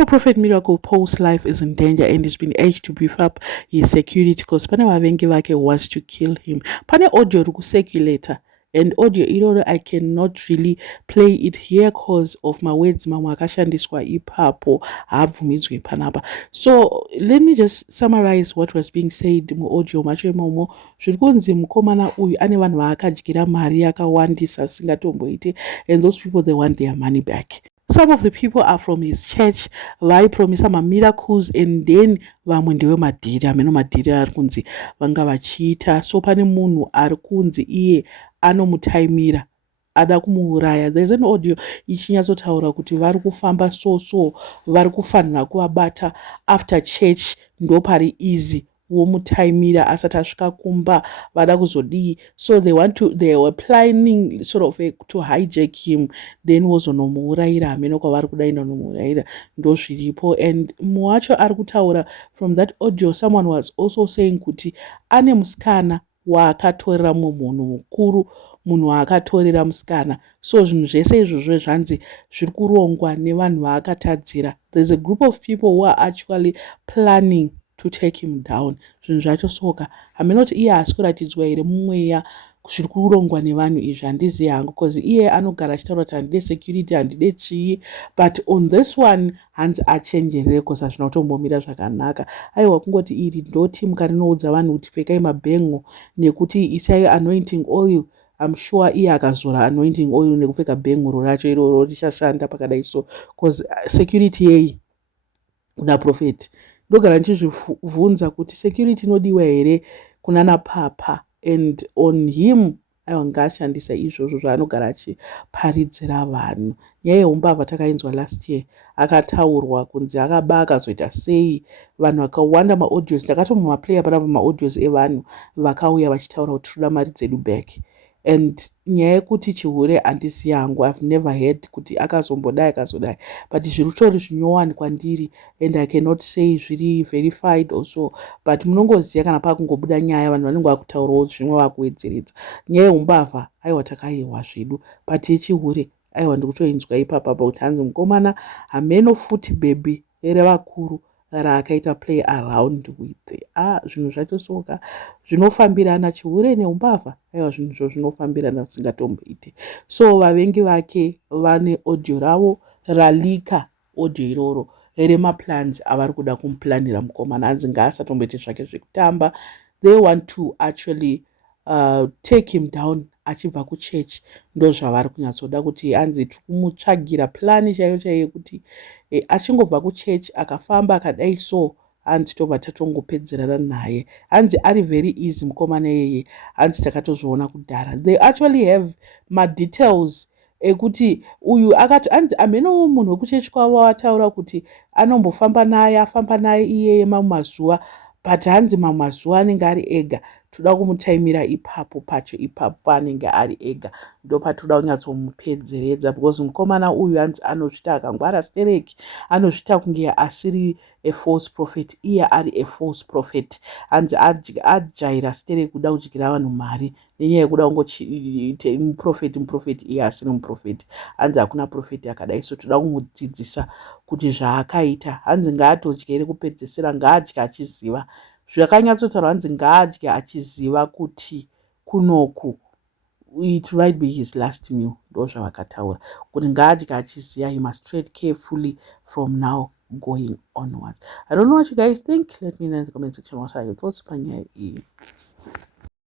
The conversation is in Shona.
Before Prophet Miracle Paul's life is in danger and he's been urged to beef up his security because pane vavengi vake wants to kill him. Pane audio circulator, and audio iroro I cannot really play it here cause of my words mamwe akashandiswa ipapo haabvumidzwi panapa. So let me just summarize what was being said mu audio macho imomo. Zviri kunzi mukomana uyu ane vanhu vaakadyira mari yakawandisa singatomboite, and those people they want their money back. Some of the people are from his church, vaipromisa miracles, and then vamwe ndewe madhiri ameno madhiri ari kunzi vanga vachiita. So pane munhu ari kunzi iye anomutaimira ada kumuuraya. There's an audio ichinyatsotaura kuti vari kufamba so vari kufanira kuvabata after church ndopari easy womutaimira asati asvika kumba vada kuzodii. So they were planning sort of to hijack him, then wozonomuurayira hameno kwavari kudainda nomuurayira ndozviripo. And muwacho ari kutaura from that audio, someone was also saying kuti ane musikana waakatorera mumwe munhu mukuru, munhu waakatorera musikana. So zvinhu zvese izvozvo zvanzi zviri kurongwa nevanhu vaakatadzira. There's a group of people who are actually planning to take him down. Zvinhu zvacho soka hamenoti iye haasi kuratidzwa here mumweya zviri kurongwa nevanhu izvi, handizivi hangu because iye anogara achitaura kuti handide security handide chii, but on this one hanzi achenjerere because hazvina kutombomira zvakanaka. Aiwa kungoti iri ndoti mukarinoudza vanhu kuti pfekai mabhengo nekuti isai anointing oil, I'm sure iye akazora anointing oil nekupfeka bhenguro racho iroro richashanda pakadai so, because security yei una prophet. Ndogara ndichizvibvunza kuti security inodiwa here kunana papa, and on him aiwa ngaashandisa izvozvo zvaanogara achiparidzira vanhu. Nyaya yeumbavha takainzwa last year, akataurwa kunzi akaba akazoita sei, vanhu vakawanda maaudios, ndakatombomaplaya panapa maaudios evanhu vakauya vachitaura kuti toda mari dzedu back. And nyaya yekuti chihure handisiyi hangu, I've never heard kuti akazombodai akazodai, but zviri kutori zvinyowani kwandiri, and I cannot say zviri verified also, but munongoziva kana pakungobuda nyaya vanhu vanenge vakutaurawo zvimwe vakuwedzeredza. Nyaya yeumbavha aiwa takaiwa zvedu, but yechihure aiwa ndikutoinzwa ipapa kuti hanzi mukomana hameno futi bhebhi revakuru raakaita play around with. Zvinhu zvacho soka zvinofambirana chihure neumbavha, aiwa zvinhu izvo zvinofambirana zvisingatomboite. So vavengi vake vane audio ravo ralika audio iroro remaplans avari kuda kumuplanira mukomana, hanzi ngaasatomboite zvake zvekutamba. They want to actually take him down achibva kuchurch. Ndozvavari kunyatsoda kuti hanzi tikumutsvagira plani chaiyo chaiyo kuti achingobva kuchurch akafamba akadai so, hanzi tobva tatongopedzerana naye. Hanzi ari very easy mukomana yeye, hanzi takatozviona kudhara. They actually have madetails ekuti uyu akati hanzi ameno munhu wekuchechi kwavo ataura kuti anombofamba naye afamba naye iyeye mamwe mazuva, but hanzi mamwe mazuva anenge ari ega. Toda kumutaimira ipapo pacho ipapo paanenge ari ega ndopatoda kunyatsomupedzeredza, because mukomana uyu hanzi anozvita akangwara stereki, anozvita kunge asiri a false prophet, iye ari a false prophet. Hanzi ajaira stereki kuda kudyira vanhu mari nenyaya yekuda kungoite muprofeti iye asiri muprofeti. Hanzi hakuna profeti akadai, so toda kumudzidzisa kuti zvaakaita hanzi ngaatodyere kupedzisira, ngaadye achiziva zvakanyatsotaura, hanzi ngaadye achiziva kuti kunoku it might be his last meal. Ndozvavakataura kuti ngaadye achiziva, he must tread carefully from now going onwards. I don't know what you guys think. Let me know in the comment section what are your thoughts panyaya iyi.